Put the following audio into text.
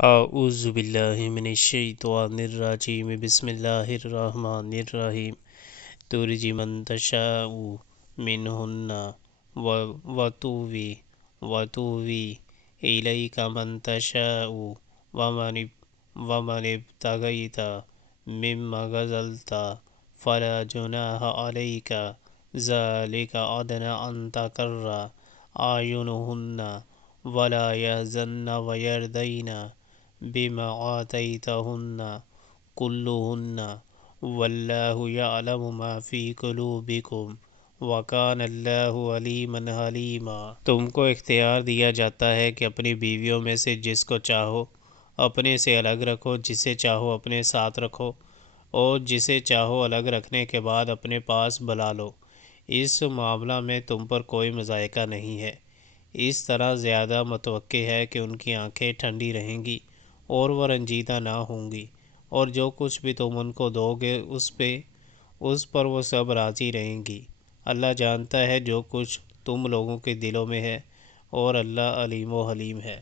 اعوذ باللہ من الشیطان الرجیم بسم اللہ الرحمن الرحیم ترجی من تشاء منہن وتووی الیک من تشاء ومن ابتغیت ممن غزلت فلا جناح علیک ذلک ادنی ان تقر اعینہن ولا يحزن ويرضين بما آتيتهن كلهن والله يعلم ما في قلوبكم وكان الله عليما حليما۔ تم کو اختیار دیا جاتا ہے کہ اپنی بیویوں میں سے جس کو چاہو اپنے سے الگ رکھو، جسے چاہو اپنے ساتھ رکھو، اور جسے چاہو الگ رکھنے کے بعد اپنے پاس بلا لو۔ اس معاملہ میں تم پر کوئی مضائقہ نہیں ہے۔ اس طرح زیادہ متوقع ہے کہ ان کی آنکھیں ٹھنڈی رہیں گی اور وہ رنجیدہ نہ ہوں گی، اور جو کچھ بھی تم ان کو دو گے اس پر وہ سب راضی رہیں گی۔ اللہ جانتا ہے جو کچھ تم لوگوں کے دلوں میں ہے، اور اللہ علیم و حلیم ہے۔